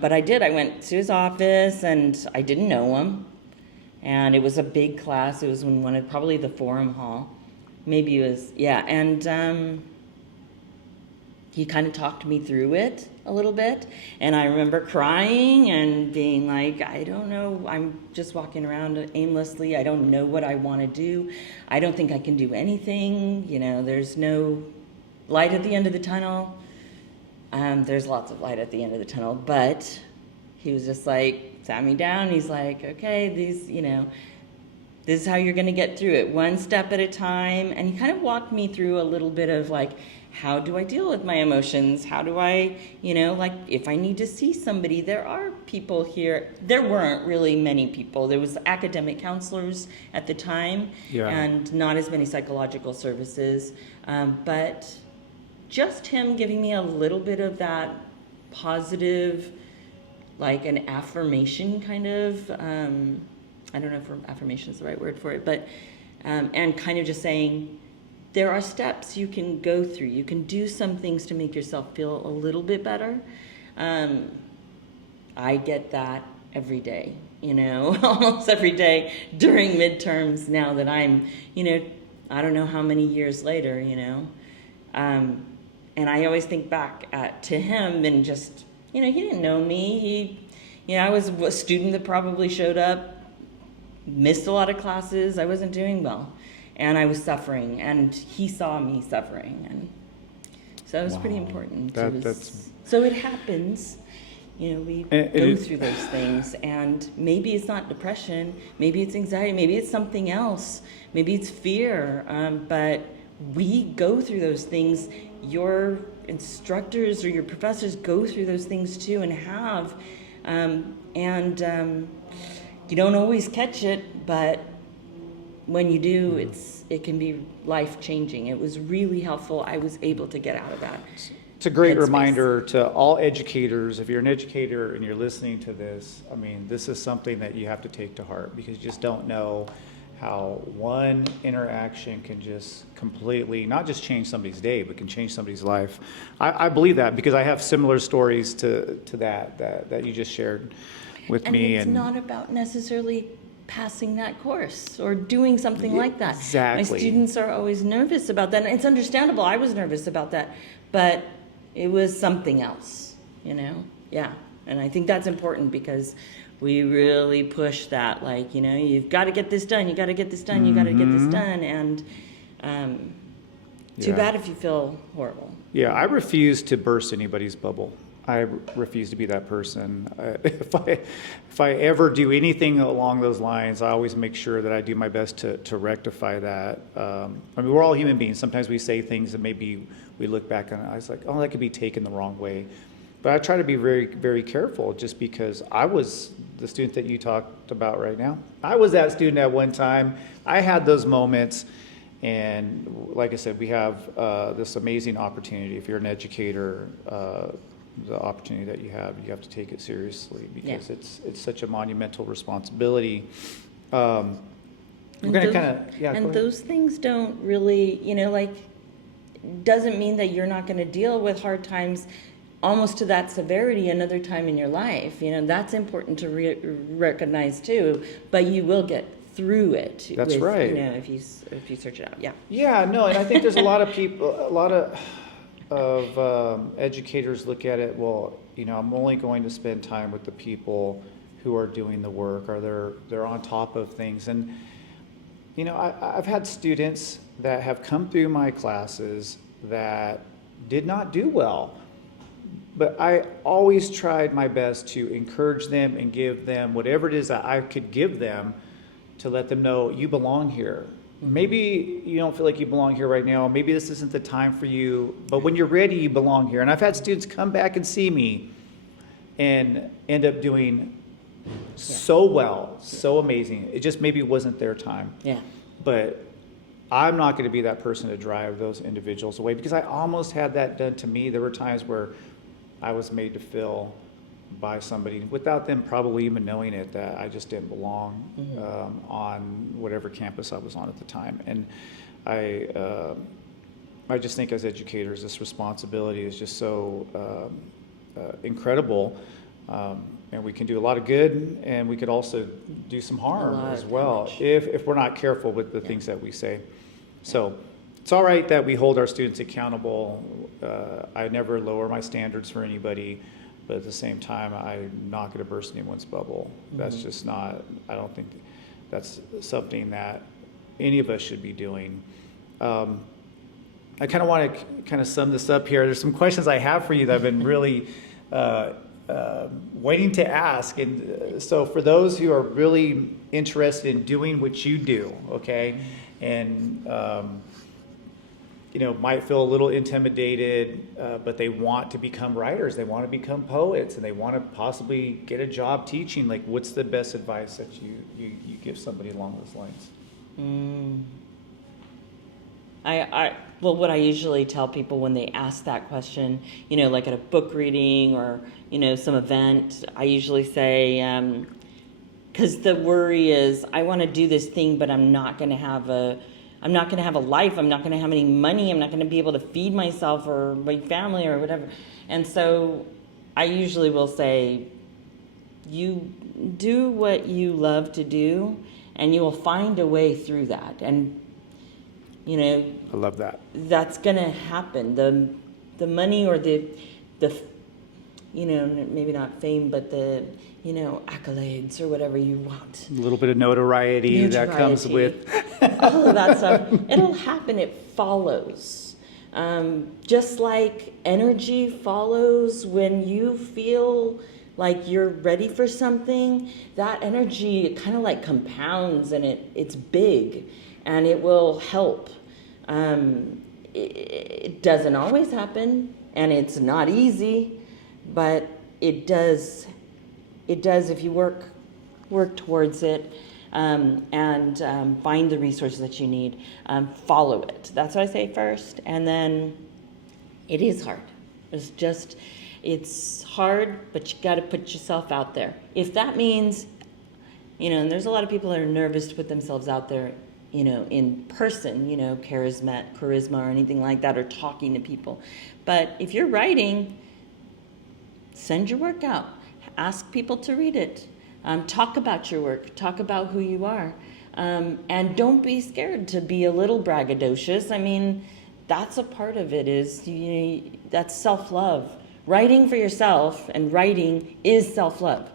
But I did. I went to his office, and I didn't know him. And it was a big class. It was in probably the forum hall. Maybe it was, yeah. And he kind of talked me through it a little bit. And I remember crying and being like, I don't know, I'm just walking around aimlessly. I don't know what I want to do. I don't think I can do anything. There's no light at the end of the tunnel. There's lots of light at the end of the tunnel, but he was just like, sat me down. He's like, okay, this is how you're going to get through it, one step at a time. And he kind of walked me through a little bit of like, how do I deal with my emotions? How do I, like if I need to see somebody, there are people here. There weren't really many people. There was academic counselors at the time, yeah, and not as many psychological services. But just him giving me a little bit of that positive, like an affirmation kind of, I don't know if affirmation is the right word for it, but, and kind of just saying, there are steps you can go through. You can do some things to make yourself feel a little bit better. I get that every day, almost every day during midterms now that I'm, I don't know how many years later, and I always think back to him and just, he didn't know me. I was a student that probably showed up, missed a lot of classes. I wasn't doing well. And I was suffering, and he saw me suffering, and so it was pretty important. So it happens, we go through those things, and maybe it's not depression, maybe it's anxiety, maybe it's something else, maybe it's fear, but we go through those things. Your instructors or your professors go through those things too, and have, you don't always catch it, but when you do, it can be life-changing. It was really helpful. I was able to get out of that. It's a great reminder to all educators. If you're an educator and you're listening to this, this is something that you have to take to heart, because you just don't know how one interaction can just completely, not just change somebody's day, but can change somebody's life. I believe that, because I have similar stories to that you just shared with me. And it's not about necessarily passing that course or doing something like that. Exactly. My students are always nervous about that, and it's understandable. I was nervous about that, but it was something else, Yeah, and I think that's important, because we really push that, like, you've got to get this done, you got to get this done, you got to get this done, and too bad if you feel horrible. Yeah, I refuse to burst anybody's bubble. I refuse to be that person. If I ever do anything along those lines, I always make sure that I do my best to rectify that. We're all human beings. Sometimes we say things that maybe we look back on, I was like, oh, that could be taken the wrong way. But I try to be very, very careful, just because I was the student that you talked about right now. I was that student at one time. I had those moments. And like I said, we have this amazing opportunity. If you're an educator, the opportunity that you have to take it seriously, because it's such a monumental responsibility. We're going to kind of, and those things don't really, doesn't mean that you're not going to deal with hard times almost to that severity another time in your life. That's important to recognize too, but you will get through it. That's right. If you search it out. Yeah. Yeah, no, and I think there's a lot of people, educators look at it, well, I'm only going to spend time with the people who are doing the work, or they're on top of things. And I've had students that have come through my classes that did not do well, but I always tried my best to encourage them and give them whatever it is that I could give them to let them know you belong here. Maybe you don't feel like you belong here right now. Maybe this isn't the time for you, but when you're ready, you belong here. And I've had students come back and see me and end up doing so well, so amazing. It just maybe wasn't their time. Yeah. But I'm not going to be that person to drive those individuals away, because I almost had that done to me. There were times where I was made to feel by somebody, without them probably even knowing it, that I just didn't belong on whatever campus I was on at the time. And I just think as educators, this responsibility is just so incredible. And we can do a lot of good, and we could also do some harm as well if we're not careful with the things that we say. So it's all right that we hold our students accountable. I never lower my standards for anybody, but at the same time, I'm not going to burst anyone's bubble. That's just not, I don't think that's something that any of us should be doing. I kind of want to sum this up here. There's some questions I have for you that I've been really waiting to ask. And so for those who are really interested in doing what you do, okay, and might feel a little intimidated, but they want to become writers, they want to become poets, and they want to possibly get a job teaching. Like, what's the best advice that you give somebody along those lines? Well, what I usually tell people when they ask that question, like at a book reading or, some event, I usually say, because the worry is, I want to do this thing, but I'm not going to have a life. I'm not going to have any money. I'm not going to be able to feed myself or my family or whatever. And so I usually will say, you do what you love to do, and you will find a way through that. And I love that. That's going to happen. The money or the maybe not fame, but the accolades or whatever you want. A little bit of notoriety that comes with all of that stuff. It'll happen. It follows. Just like energy follows when you feel like you're ready for something, that energy kind of like compounds, and it's big, and it will help. It doesn't always happen, and it's not easy, but it does if you work towards it, and find the resources that you need. Follow it. That's what I say first, and then it is hard. It's hard, but you got to put yourself out there. If that means, and there's a lot of people that are nervous to put themselves out there, in person, charisma or anything like that, or talking to people. But if you're writing, send your work out. Ask people to read it. Talk about your work. Talk about who you are. And don't be scared to be a little braggadocious. I mean, that's a part of it, that's self-love. Writing for yourself and writing is self-love.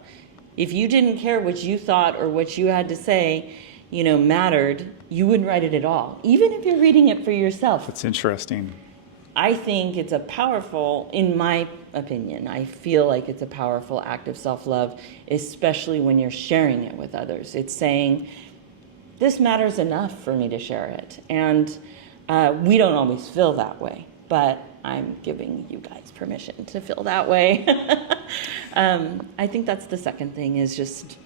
If you didn't care what you thought or what you had to say, mattered, you wouldn't write it at all, even if you're reading it for yourself. That's interesting. I think it's a powerful, in my opinion, I feel like it's a powerful act of self-love, especially when you're sharing it with others. It's saying, this matters enough for me to share it. And we don't always feel that way, but I'm giving you guys permission to feel that way. I think that's the second thing, is just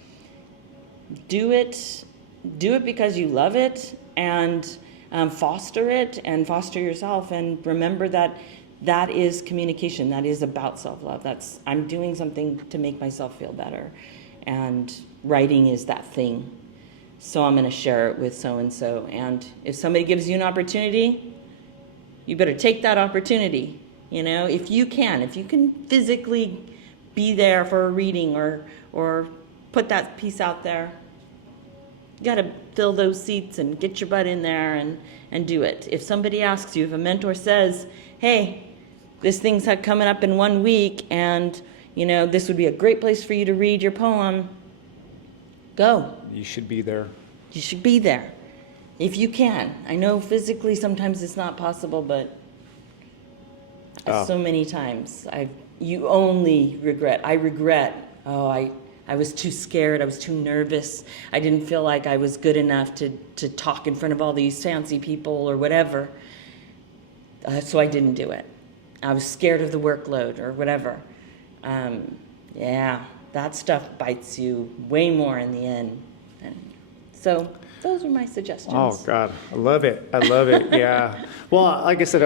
do it because you love it, and foster it and foster yourself, and remember that is communication. That is about self-love. I'm doing something to make myself feel better, and writing is that thing. So I'm going to share it with so-and-so, and if somebody gives you an opportunity, you better take that opportunity. If you can physically be there for a reading or put that piece out there, you got to fill those seats and get your butt in there and do it. If somebody asks you, if a mentor says, hey, this thing's coming up in 1 week, and this would be a great place for you to read your poem, go. You should be there. You should be there if you can. I know physically sometimes it's not possible, but so many times I regret, I was too scared, I was too nervous, I didn't feel like I was good enough to talk in front of all these fancy people or whatever, so I didn't do it. I was scared of the workload or whatever. That stuff bites you way more in the end. And so those are my suggestions. Oh God, I love it. Yeah. Well, like I said,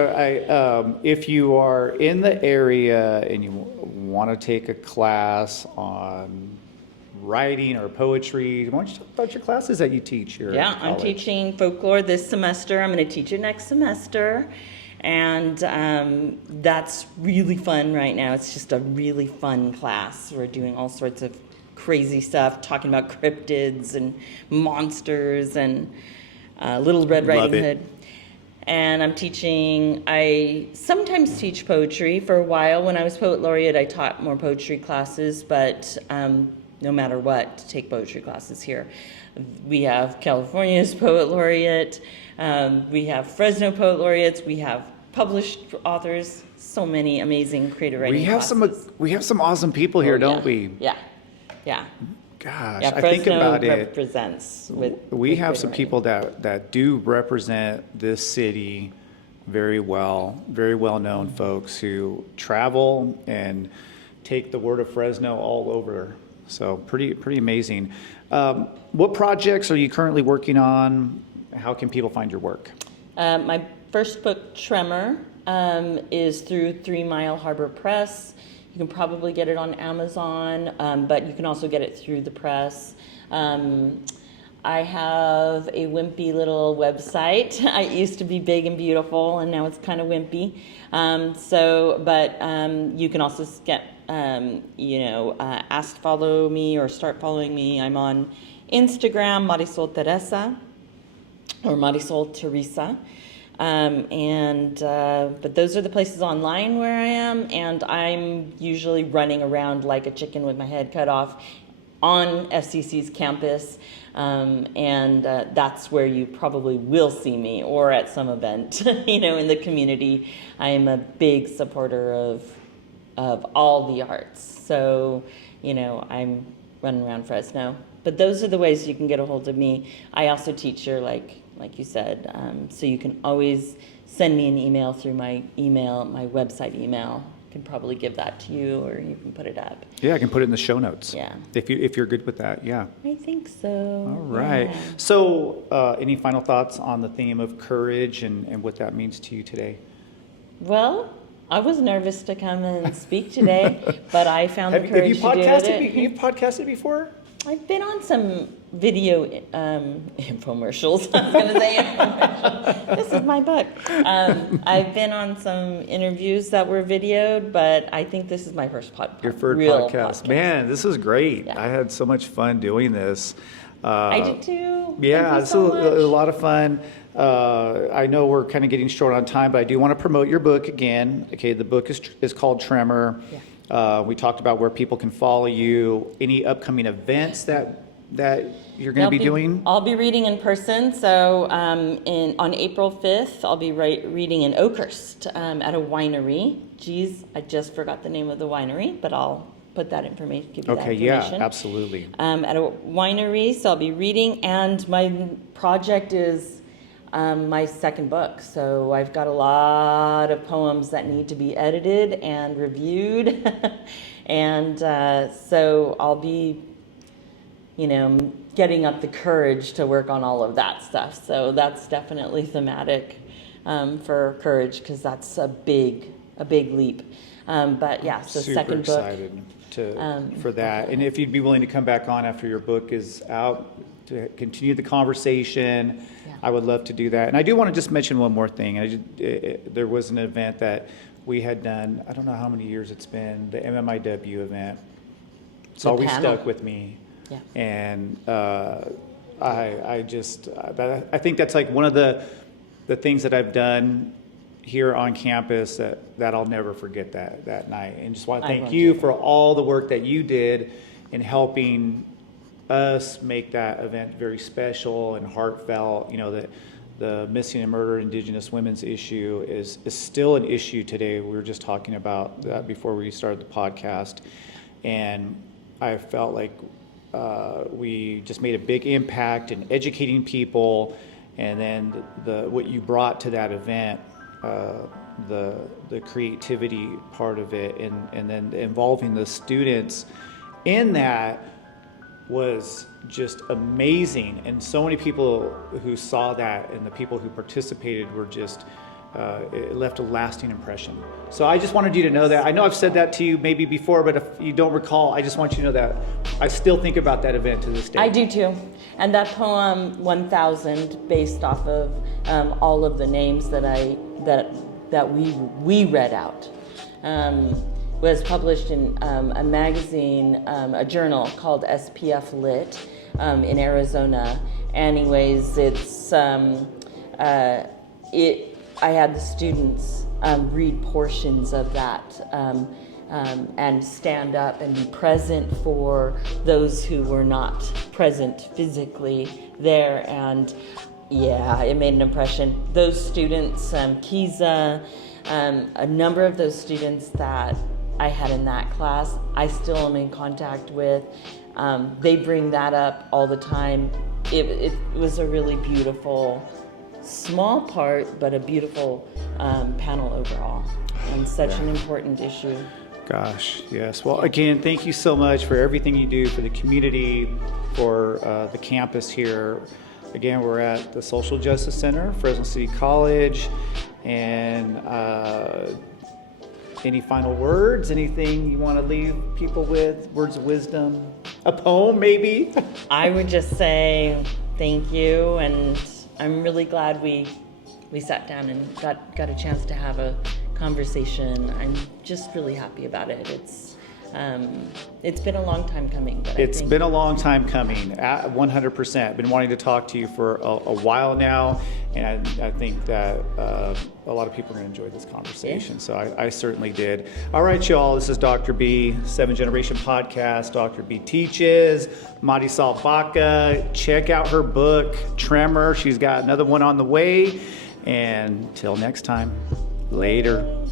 if you are in the area and you want to take a class on writing or poetry, why don't you talk about your classes that you teach here? Yeah, I'm teaching folklore this semester. I'm going to teach it next semester. And that's really fun right now. It's just a really fun class. We're doing all sorts of crazy stuff, talking about cryptids and monsters and Little Red Riding Hood. And I sometimes teach poetry. For a while, when I was Poet Laureate, I taught more poetry classes, but no matter what, take poetry classes here. We have California's Poet Laureate, we have Fresno Poet Laureates, we have published authors, so many amazing creative writing classes. We have some awesome people here, don't we? Yeah. Gosh, yeah, I think about it. Represents We have some people that do represent this city very well known folks who travel and take the word of Fresno all over. So pretty amazing. What projects are you currently working on? How can people find your work? My first book, Tremor, is through 3 Mile Harbor Press. You can probably get it on Amazon, but you can also get it through the press. I have a wimpy little website. I used to be big and beautiful, and now it's kind of wimpy. You can also get, ask to follow me or start following me. I'm on Instagram, Marisol Teresa, or Marisol Teresa. But those are the places online where I am, and I'm usually running around like a chicken with my head cut off on FCC's campus, that's where you probably will see me, or at some event, in the community. I am a big supporter of all the arts, so, I'm running around Fresno. But those are the ways you can get a hold of me. I also teach here, like you said, so you can always send me an email through my website email. I can probably give that to you, or you can put it up. Yeah, I can put it in the show notes. Yeah. If you're good with that, yeah. I think so. All right. Yeah. So, any final thoughts on the theme of courage and what that means to you today? Well, I was nervous to come and speak today, but I found the courage to do it. You've podcasted before? I've been on some video infomercials. I was going to say infomercials. This is my book. I've been on some interviews that were videoed, but I think this is my first podcast. Your first podcast. Man, this is great. Yeah. I had so much fun doing this. I did too. Yeah, it's so a lot of fun. I know we're kind of getting short on time, but I do want to promote your book again. Okay, the book is called Tremor. Yeah. We talked about where people can follow you. Any upcoming events that you're going to be doing? I'll be reading in person. So on April 5th, I'll be reading in Oakhurst at a winery. Geez, I just forgot the name of the winery, but I'll put that information. Give you that information. Yeah, absolutely. At a winery, so I'll be reading, and my project is my second book. So I've got a lot of poems that need to be edited and reviewed. And so I'll be, getting up the courage to work on all of that stuff. So that's definitely thematic for courage, because that's a big leap. But yeah, so super second book. Excited for that. And if you'd be willing to come back on after your book is out to continue the conversation, I would love to do that. And I do want to just mention one more thing. There was an event that we had done, I don't know how many years it's been, the MMIW event. It's always stuck with me. Yeah. And I think that's like one of the things that I've done here on campus that I'll never forget that night. And just want to I thank won't you either. for all the work that you did in helping us make that event very special and heartfelt. You know, that the missing and murdered Indigenous women's issue is still an issue today. We were just talking about that before we started the podcast. And I felt like we just made a big impact in educating people. And then what you brought to that event, the creativity part of it, and then involving the students in that was just amazing. And so many people who saw that and the people who participated were just, it left a lasting impression. So I just wanted you to know that. I know I've said that to you maybe before, but if you don't recall, I just want you to know that I still think about that event to this day. I do too. And that poem 1000, based off of all of the names that we read out, was published in a magazine, a journal called SPF Lit in Arizona. Anyways, I had the students read portions of that and stand up and be present for those who were not present physically there. And yeah, it made an impression. Those students, Kiza, a number of those students that I had in that class, I still am in contact with. They bring that up all the time. It was a really beautiful, small part, but a beautiful panel overall, and such an important issue. Gosh, yes. Well, again, thank you so much for everything you do for the community, for the campus here. Again, we're at the Social Justice Center, Fresno City College, and any final words? Anything you want to leave people with? Words of wisdom? A poem, maybe? I would just say thank you, and I'm really glad we sat down and got a chance to have a conversation. I'm just really happy about it. It's been a long time coming. But It's been a long time coming, 100%. Been wanting to talk to you for a while now, and I think that a lot of people are going to enjoy this conversation. Yeah. So I certainly did. All right, y'all, this is Dr. B, 7 Generation Podcast. Dr. B teaches, Marisol Baca. Check out her book, Tremor. She's got another one on the way. And till next time, later.